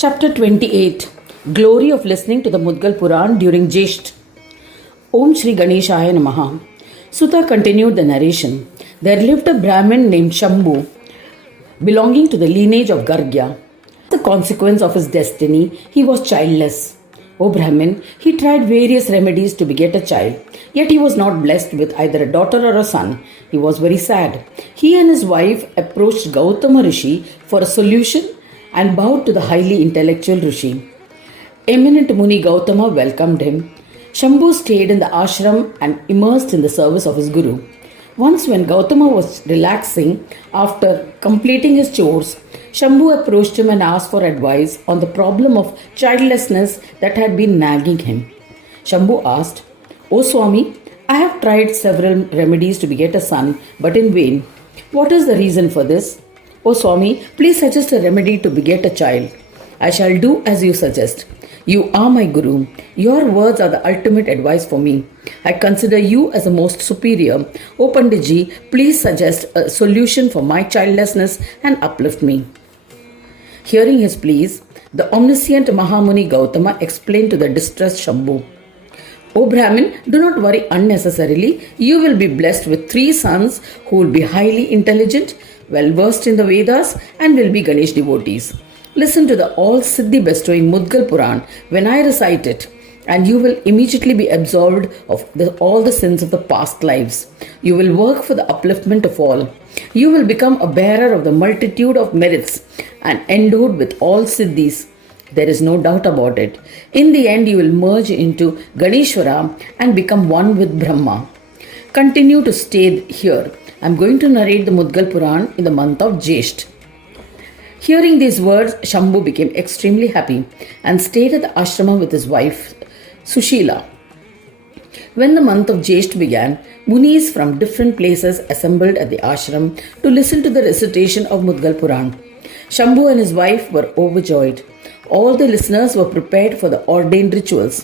Chapter 28 Glory of Listening to the Mudgal Puran during Jesht. Om Shri Ganeshaya Namaha. Sutta continued the narration. There lived a Brahmin named Shambhu, belonging to the lineage of Gargya. As a consequence of his destiny, he was childless. O Brahmin, he tried various remedies to beget a child, yet he was not blessed with either a daughter or a son. He was very sad. He and his wife approached Gautama Rishi for a solution and bowed to the highly intellectual Rishi. Eminent Muni Gautama welcomed him. Shambhu stayed in the ashram and immersed in the service of his guru. Once when Gautama was relaxing after completing his chores, Shambhu approached him and asked for advice on the problem of childlessness that had been nagging him. Shambhu asked, "O Swami, I have tried several remedies to beget a son, but in vain. What is the reason for this? O Swami, please suggest a remedy to beget a child. I shall do as you suggest. You are my Guru. Your words are the ultimate advice for me. I consider you as the most superior. O Panditji, please suggest a solution for my childlessness and uplift me." Hearing his pleas, the omniscient Mahamuni Gautama explained to the distressed Shambhu, "O Brahmin, do not worry unnecessarily. You will be blessed with 3 sons who will be highly intelligent, well versed in the Vedas, and will be Ganesh devotees. Listen to the all-siddhi bestowing Mudgal Puran when I recite it, and you will immediately be absolved of all the sins of the past lives. You will work for the upliftment of all. You will become a bearer of the multitude of merits and endowed with all siddhis. There is no doubt about it. In the end, you will merge into Ganeshwara and become one with Brahma. Continue to stay here. I am going to narrate the Mudgal Puran in the month of Jesht." Hearing these words, Shambhu became extremely happy and stayed at the ashrama with his wife, Sushila. When the month of Jesht began, Munis from different places assembled at the ashram to listen to the recitation of Mudgal Puran. Shambhu and his wife were overjoyed. All the listeners were prepared for the ordained rituals.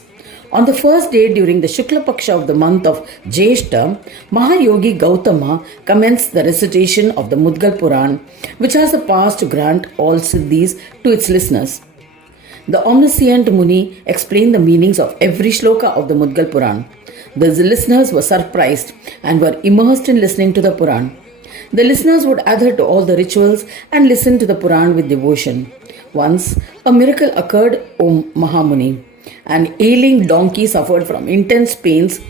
On the first day during the Shukla Paksha of the month of Jeshta, Mahayogi Gautama commenced the recitation of the Mudgal Puran, which has the power to grant all siddhis to its listeners. The omniscient Muni explained the meanings of every shloka of the Mudgal Puran. The listeners were surprised and were immersed in listening to the Puran. The listeners would adhere to all the rituals and listen to the Puran with devotion. Once, a miracle occurred, O Mahamuni. An ailing donkey suffered from intense pains,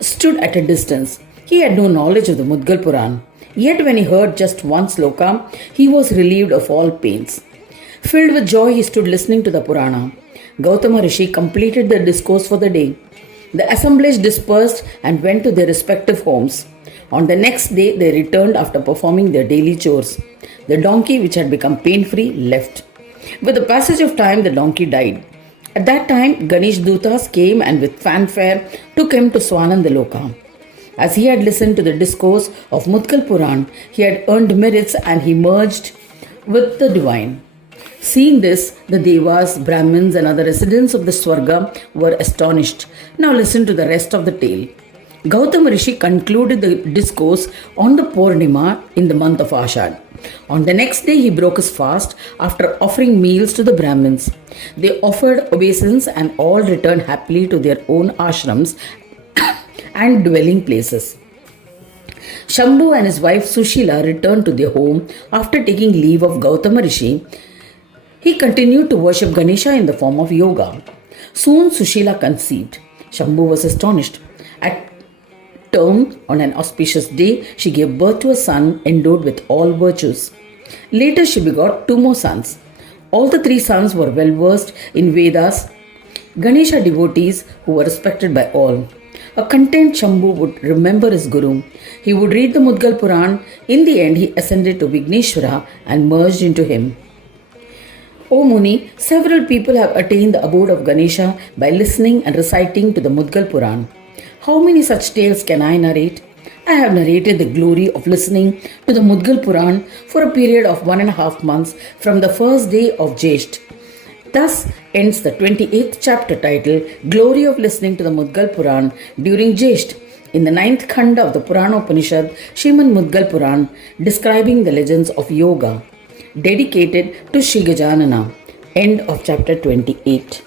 stood at a distance. He had no knowledge of the Mudgal Puran. Yet when he heard just one sloka, he was relieved of all pains. Filled with joy, he stood listening to the Purana. Gautama Rishi completed the discourse for the day. The assemblage dispersed and went to their respective homes. On the next day, they returned after performing their daily chores. The donkey, which had become pain-free, left. With the passage of time, the donkey died. At that time, Ganesh Dutas came and with fanfare took him to Swanandaloka. As he had listened to the discourse of Mudgal Puran, he had earned merits and he merged with the divine. Seeing this, the Devas, Brahmins and other residents of the Swarga were astonished. Now listen to the rest of the tale. Gautama Rishi concluded the discourse on the Purnima in the month of Ashad. On the next day, he broke his fast after offering meals to the Brahmins. They offered obeisance and all returned happily to their own ashrams and dwelling places. Shambhu and his wife Sushila returned to their home after taking leave of Gautama Rishi. He continued to worship Ganesha in the form of yoga. Soon Sushila conceived. Shambhu was astonished. At term, on an auspicious day, she gave birth to a son endowed with all virtues. Later, she begot 2 more sons. All the 3 sons were well versed in Vedas, Ganesha devotees who were respected by all. A content Shambhu would remember his Guru. He would read the Mudgal Puran. In the end, he ascended to Vigneshwara and merged into him. O Muni, several people have attained the abode of Ganesha by listening and reciting to the Mudgal Puran. How many such tales can I narrate? I have narrated the glory of listening to the Mudgal Puran for a period of 1.5 months from the first day of Jesht. Thus ends the 28th chapter titled Glory of Listening to the Mudgal Puran during Jesht in the 9th Khanda of the Puranopanishad, Srimad Mudgal Puran, describing the legends of yoga. Dedicated to Shri Gajanana. End of chapter 28.